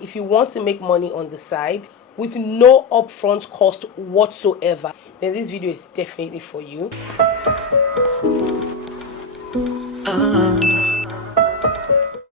If you want to make money on the side with no upfront cost whatsoever, then this video is definitely for you.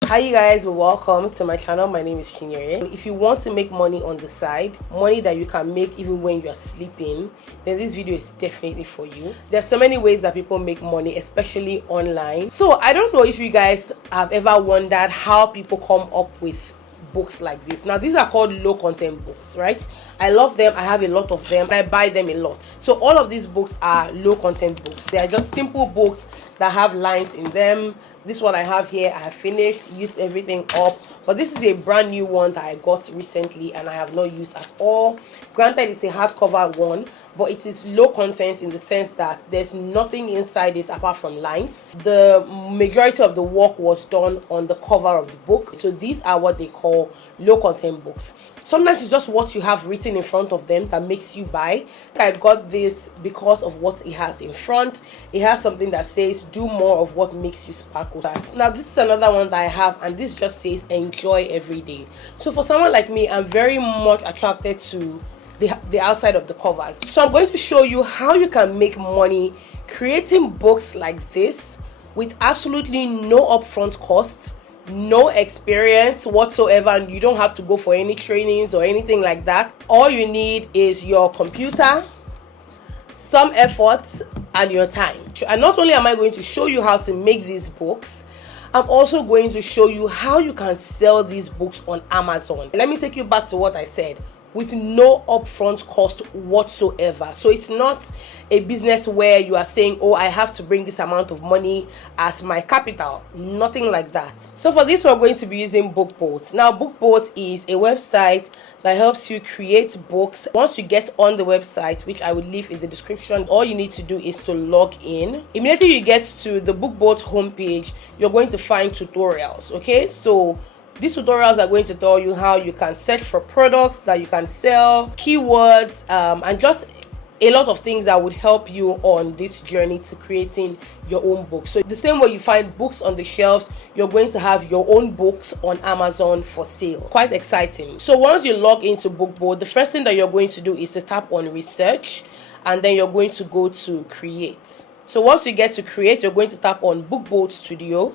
Hi you guys, welcome to my channel. My name is Chinyere. If you want to make money on the side, money that you can make even when you're sleeping, then this video is definitely for you. There's so many ways that people make money, especially online. So I don't know if you guys have ever wondered how people come up with books like this. Now these are called low content books, right? I love them. I have a lot of them. I buy them a lot. So all of these books are low content books. They are just simple books that have lines in them. This one I have here, I have finished, used everything up, but this is a brand new one that I got recently and I have not used at all. Granted, it's a hardcover one, but it is low content in the sense that there's nothing inside it apart from lines. The majority of the work was done on the cover of the book. So these are what they call low content books. Sometimes it's just what you have written in front of them that makes you buy. I got this because of what it has in front. It has something that says do more of what makes you sparkle. Now this is another one that I have, and this just says enjoy every day. So for someone like me, I'm very much attracted to the outside of the covers. So I'm going to show you how you can make money creating books like this with absolutely no upfront cost, no experience whatsoever, and you don't have to go for any trainings or anything like that. All you need is your computer, some effort, and your time. And not only am I going to show you how to make these books, I'm also going to show you how you can sell these books on Amazon. Let me take you back to what I said. With no upfront cost whatsoever. So it's not a business where you are saying, oh, I have to bring this amount of money as my capital. Nothing like that. So for this, we're going to be using BookBoat. Now BookBoat is a website that helps you create books. Once you get on the website, which I will leave in the description, all you need to do is to log in. Immediately you get to the BookBoat homepage, you're going to find tutorials. Okay, so these tutorials are going to tell you how you can search for products that you can sell, keywords, and just a lot of things that would help you on this journey to creating your own book. So the same way you find books on the shelves, you're going to have your own books on Amazon for sale. Quite exciting. So once you log into BookBoat, the first thing that you're going to do is to tap on research, and then you're going to go to create. So once you get to create, you're going to tap on BookBoat Studio.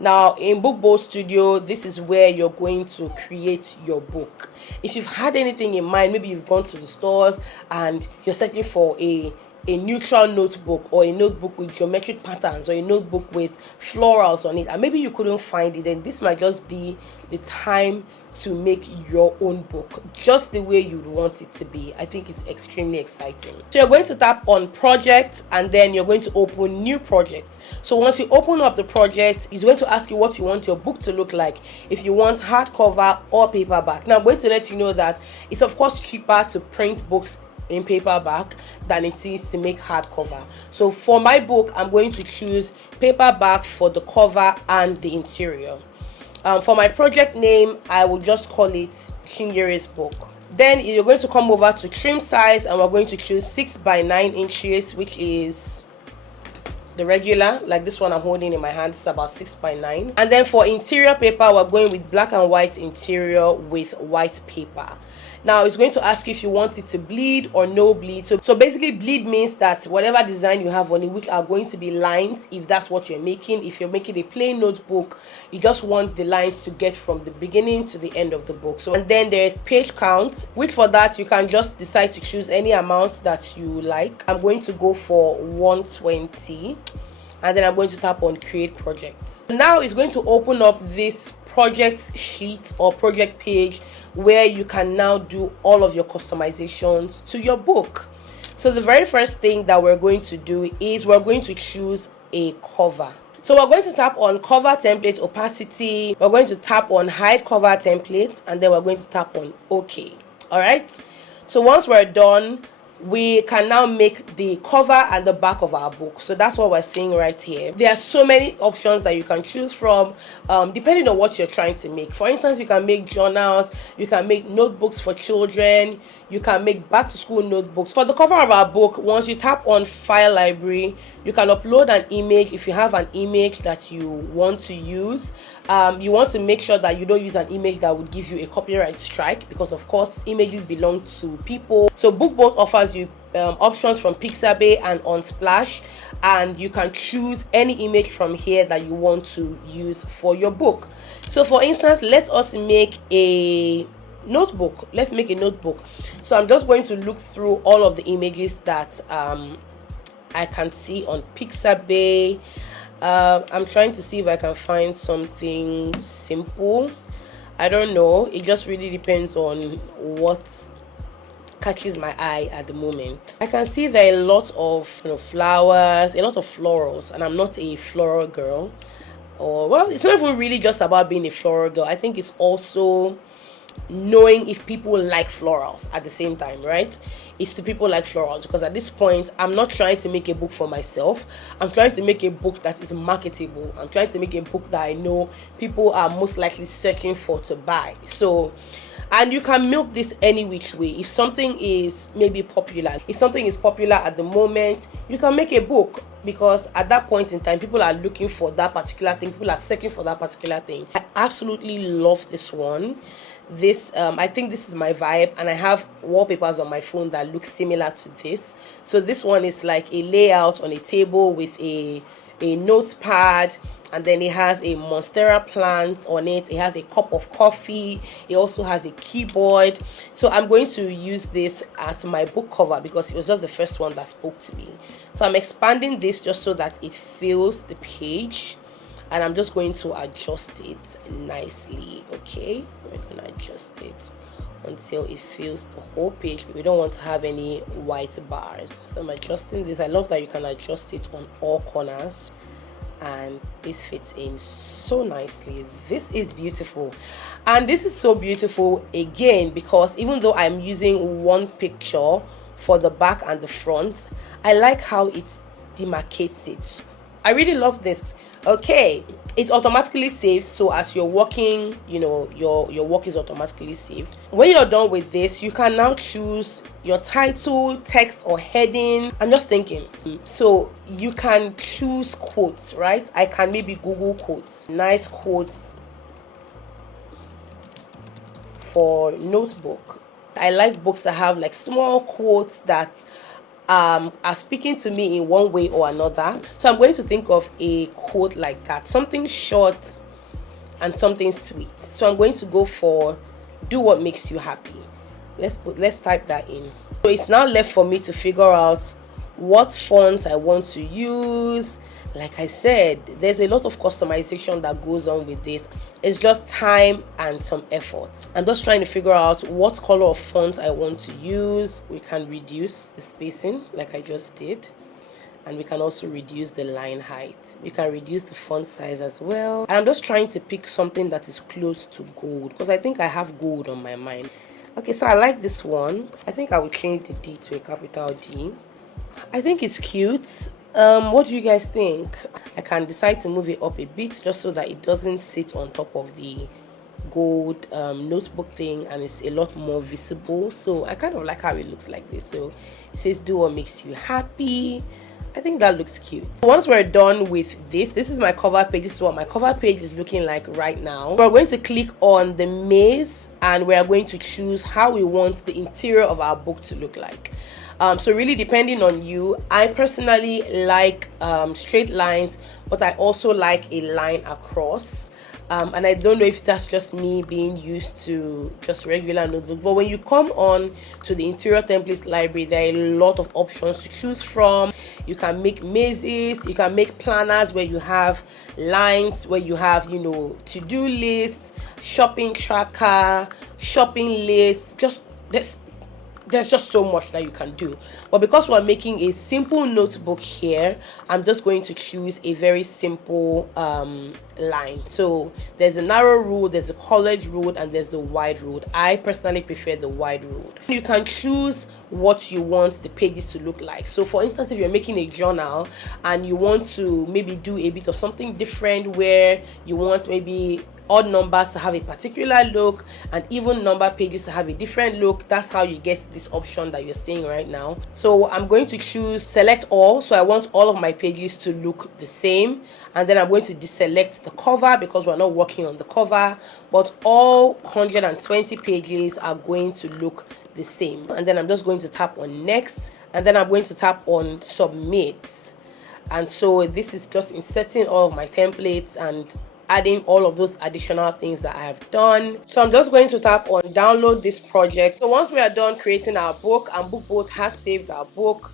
Now in BookBoat Studio, this is where you're going to create your book. If you've had anything in mind, maybe you've gone to the stores and you're searching for a neutral notebook, or a notebook with geometric patterns, or a notebook with florals on it, and maybe you couldn't find it, then this might just be the time to make your own book just the way you'd want it to be. I think it's extremely exciting. So you're going to tap on project, and then you're going to open new projects. So once you open up the project, it's going to ask you what you want your book to look like, if you want hardcover or paperback. Now I'm going to let you know that it's of course cheaper to print books in paperback than it is to make hardcover. So for my book, I'm going to choose paperback for the cover and the interior. For my project name, I will just call it Chinyere's book. Then you're going to come over to trim size, and we're going to choose 6 by 9 inches, which is the regular, like this one I'm holding in my hand. It's about 6 by 9. And then for interior paper, we're going with black and white interior with white paper. Now it's going to ask you if you want it to bleed or no bleed. So basically, bleed means that whatever design you have on it, which are going to be lines, if that's what you're making. If you're making a plain notebook, you just want the lines to get from the beginning to the end of the book. So, and then there's page count, which for that you can just decide to choose any amount that you like. I'm going to go for 120, and then I'm going to tap on create project. Now it's going to open up this project sheet or project page where you can now do all of your customizations to your book. So the very first thing that we're going to do is we're going to choose a cover. So we're going to tap on cover template opacity, we're going to tap on hide cover template, and then we're going to tap on OK. All right, so once we're done, we can now make the cover and the back of our book. So that's what we're seeing right here. There are so many options that you can choose from, depending on what you're trying to make. For instance, you can make journals, you can make notebooks for children, you can make back to school notebooks. For the cover of our book, once you tap on file library, you can upload an image if you have an image that you want to use. You want to make sure that you don't use an image that would give you a copyright strike, because of course images belong to people. So BookBoat offers you options from Pixabay and Unsplash, and you can choose any image from here that you want to use for your book. So for instance, let us make a notebook. Let's make a notebook. So I'm just going to look through all of the images that I can see on Pixabay. I'm trying to see if I can find something simple. I don't know, it just really depends on what catches my eye at the moment. I can see there are a lot of flowers, a lot of florals, and I'm not a floral girl. Or, well, it's not even really just about being a floral girl. I think it's also knowing if people like florals at the same time, right? It's the people like florals, because at this point I'm not trying to make a book for myself. I'm trying to make a book that is marketable. I'm trying to make a book that I know people are most likely searching for to buy. So, and you can milk this any which way. If something is maybe popular, if something is popular at the moment, you can make a book, because at that point in time people are looking for that particular thing, people are searching for that particular thing. I absolutely love this one. This I think this is my vibe, and I have wallpapers on my phone that look similar to this. So this one is like a layout on a table with a notepad, and then it has a monstera plant on it. It has a cup of coffee. It also has a keyboard. So I'm going to use this as my book cover because it was just the first one that spoke to me. So I'm expanding this just so that it fills the page, and I'm just going to adjust it nicely. Okay, we're going to adjust it until it fills the whole page. We don't want to have any white bars. So I'm adjusting this. I love that you can adjust it on all corners, and this fits in so nicely. This is beautiful, and this is so beautiful again because even though I'm using one picture for the back and the front, I like how it demarcates it. I really love this. Okay, it automatically saves, so as you're working, your work is automatically saved. When you're done with this, you can now choose your title, text, or heading. I'm just thinking, so you can choose quotes, right? I can maybe Google quotes, nice quotes for notebook. I like books that have like small quotes that are speaking to me in one way or another. So I'm going to think of a quote like that, something short and something sweet. So I'm going to go for do what makes you happy. Let's type that in. So it's now left for me to figure out what font I want to use. Like I said, there's a lot of customization that goes on with this. It's just time and some effort. I'm just trying to figure out what color of font I want to use. We can reduce the spacing like I just did, and we can also reduce the line height. We can reduce the font size as well. And I'm just trying to pick something that is close to gold because I think I have gold on my mind. Okay, so I like this one. I think I will change the D to a capital D. I think it's cute. What do you guys think? I can decide to move it up a bit just so that it doesn't sit on top of the gold notebook thing, and it's a lot more visible. So I kind of like how it looks like this. So it says do what makes you happy. I think that looks cute. Once we're done with this is my cover page. This is what my cover page is looking like right now. We're going to click on the maze, and we're going to choose how we want the interior of our book to look like. So really depending on you, I personally like straight lines, but I also like a line across. And I don't know if that's just me being used to just regular notebook, but when you come on to the interior templates library, there are a lot of options to choose from. You can make mazes, you can make planners where you have lines, where you have to-do lists, shopping tracker, shopping lists. There's just so much that you can do. But because we're making a simple notebook here, I'm just going to choose a very simple line. So there's a narrow rule, there's a college rule, and there's a wide rule. I personally prefer the wide rule. You can choose what you want the pages to look like. So for instance, if you're making a journal and you want to maybe do a bit of something different, where you want maybe odd numbers to have a particular look, and even number pages to have a different look. That's how you get this option that you're seeing right now. So I'm going to choose select all. So I want all of my pages to look the same, and then I'm going to deselect the cover because we're not working on the cover, but all 120 pages are going to look the same. And then I'm just going to tap on next, and then I'm going to tap on submit. And so this is just inserting all of my templates and adding all of those additional things that I have done. So I'm just going to tap on download this project. So once we are done creating our book, and BookBoat has saved our book,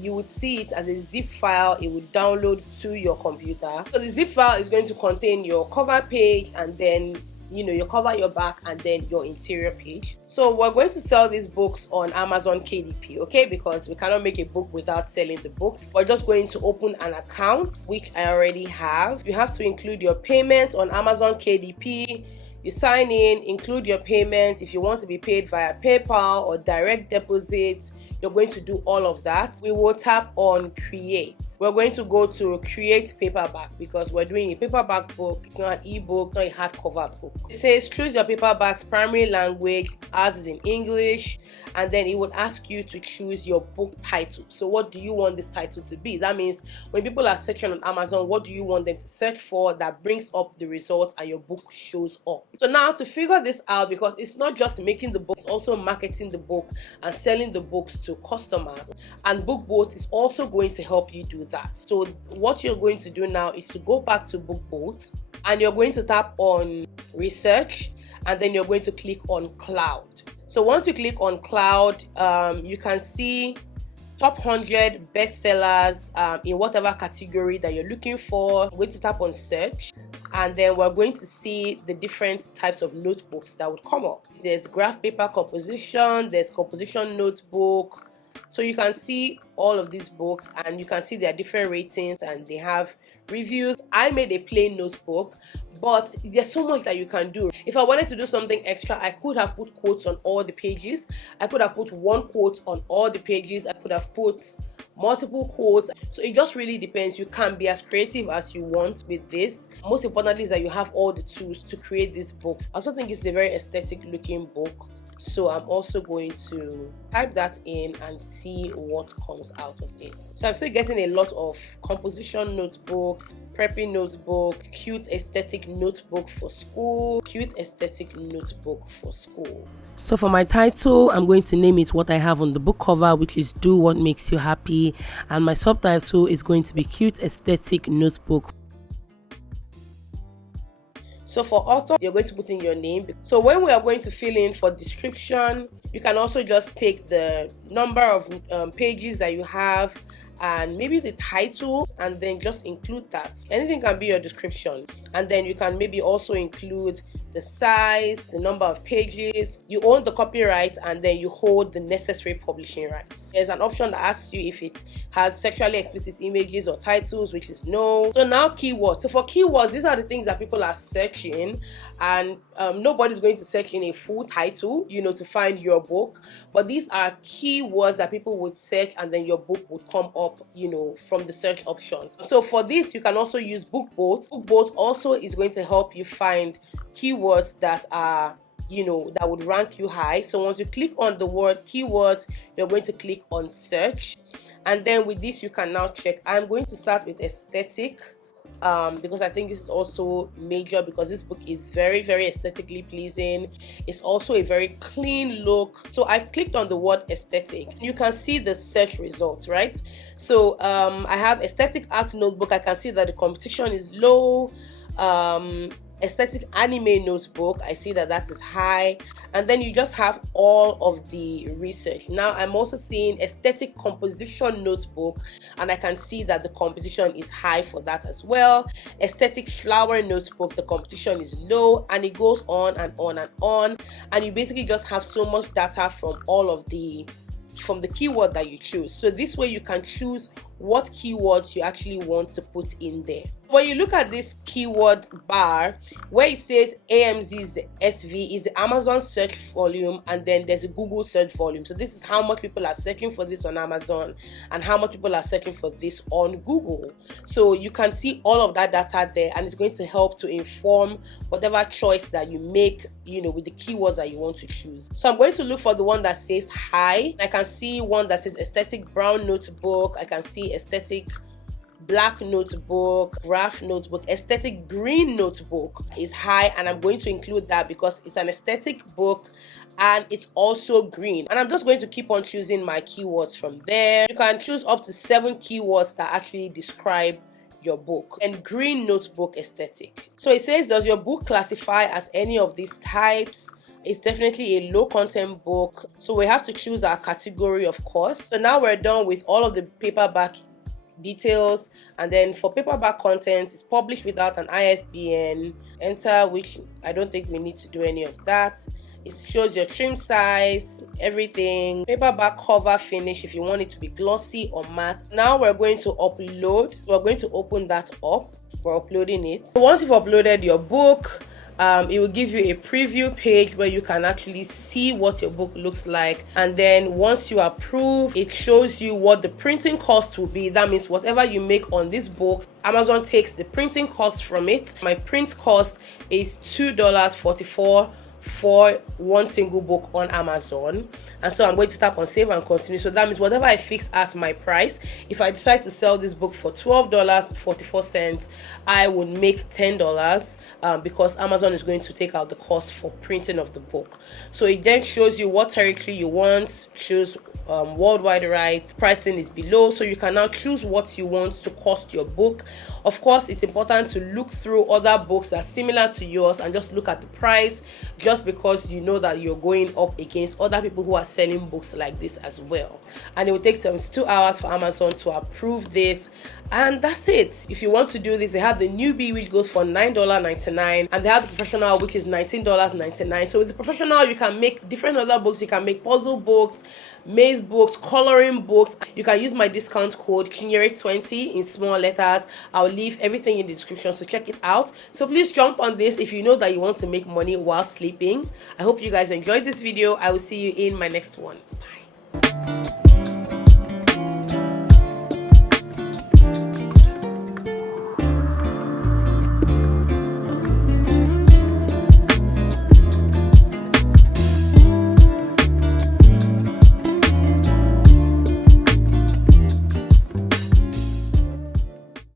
you would see it as a zip file. It would download to your computer. So the zip file is going to contain your cover page, and then your cover, your back, and then your interior page. So we're going to sell these books on Amazon KDP, okay, because we cannot make a book without selling the books. We're just going to open an account, which I already have. You have to include your payment on Amazon KDP. You sign in, include your payment. If you want to be paid via PayPal or direct deposit, you're going to do all of that. We will tap on create. We're going to go to create paperback because we're doing a paperback book. It's not an ebook, it's not a hardcover book. It says choose your paperback's primary language. Ours is in English, and then it would ask you to choose your book title. So what do you want this title to be? That means when people are searching on Amazon, what do you want them to search for that brings up the results and your book shows up? So now to figure this out, because it's not just making the book, it's also marketing the book and selling the books to customers, and BookBoat is also going to help you do that. So what you're going to do now is to go back to BookBoat, and you're going to tap on research, and then you're going to click on cloud. So once you click on cloud, you can see top 100 bestsellers in whatever category that you're looking for. I'm going to tap on search, and then we're going to see the different types of notebooks that would come up. There's graph paper composition, there's composition notebook. So you can see all of these books, and you can see their different ratings, and they have reviews. I made a plain notebook, but there's so much that you can do. If I wanted to do something extra, I could have put quotes on all the pages. I could have put one quote on all the pages. I could have put multiple quotes. So it just really depends. You can be as creative as you want with this. Most importantly is that you have all the tools to create these books. I also think it's a very aesthetic looking book. So I'm also going to type that in and see what comes out of it. So I'm still getting a lot of composition notebooks, prepping notebook, cute aesthetic notebook for school, cute aesthetic notebook for school. So for my title, I'm going to name it what I have on the book cover, which is Do What Makes You Happy. And my subtitle is going to be Cute Aesthetic Notebook. So for author, you're going to put in your name. So when we are going to fill in for description, you can also just take the number of pages that you have and maybe the title, and then just include that. Anything can be your description, and then you can maybe also include the size, the number of pages. You own the copyright, and then you hold the necessary publishing rights. There's an option that asks you if it has sexually explicit images or titles, which is no. So now keywords. So for keywords, these are the things that people are searching, and nobody's going to search in a full title, to find your book, but these are keywords that people would search, and then your book would come up, from the search options. So for this, you can also use BookBoat. BookBoat also is going to help you find keywords that are that would rank you high. So once you click on the word keywords, you're going to click on search, and then with this you can now check. I'm going to start with aesthetic, because I think this is also major, because this book is very, very aesthetically pleasing. It's also a very clean look. So I've clicked on the word aesthetic. You can see the search results, right? So I have aesthetic art notebook. I can see that the competition is low. Aesthetic anime notebook, I see that is high, and then you just have all of the research. Now I'm also seeing aesthetic composition notebook, and I can see that the composition is high for that as well. Aesthetic flower notebook, the competition is low, and it goes on and on and on, and you basically just have so much data from all of the keyword that you choose. So this way you can choose what keywords you actually want to put in there. When you look at this keyword bar where it says AMZSV is the Amazon search volume, and then there's a Google search volume. So this is how much people are searching for this on Amazon and how much people are searching for this on Google. So you can see all of that data there, and it's going to help to inform whatever choice that you make, with the keywords that you want to choose. So I'm going to look for the one that says high. I can see one that says aesthetic brown notebook. I can see aesthetic black notebook, graph notebook, aesthetic green notebook is high, and I'm going to include that because it's an aesthetic book and it's also green. And I'm just going to keep on choosing my keywords from there. You can choose up to 7 keywords that actually describe your book. And green notebook aesthetic. So it says, does your book classify as any of these types? It's definitely a low content book, so we have to choose our category, of course. So now we're done with all of the paperback details, and then for paperback content, it's published without an ISBN. Enter, which I don't think we need to do any of that. It shows your trim size, everything, paperback cover finish if you want it to be glossy or matte. Now we're going to upload. We're going to open that up. We're uploading it. So once you've uploaded your book, it will give you a preview page where you can actually see what your book looks like, and then once you approve, it shows you what the printing cost will be. That means whatever you make on this book, Amazon takes the printing cost from it. My print cost is $2.44 for one single book on Amazon, and so I'm going to tap on save and continue. So that means whatever I fix as my price, if I decide to sell this book for $12.44, I would make $10 because Amazon is going to take out the cost for printing of the book. So it then shows you what territory you want, choose worldwide rights, pricing is below, so you can now choose what you want to cost your book. Of course, it's important to look through other books that are similar to yours and just look at the price, just because you know that you're going up against other people who are selling books like this as well. And it will take 72 hours for Amazon to approve this, and that's it. If you want to do this, they have the newbie, which goes for $9.99, and they have the professional, which is $19.99. So with the professional, you can make different other books. You can make puzzle books, maze books, coloring books. You can use my discount code 𝗘𝗫𝗦𝗖𝗢𝗨𝗡 in small letters. I'll leave everything in the description, so check it out. So please jump on this if you know that you want to make money while sleeping. I hope you guys enjoyed this video. I will see you in my next one. Bye.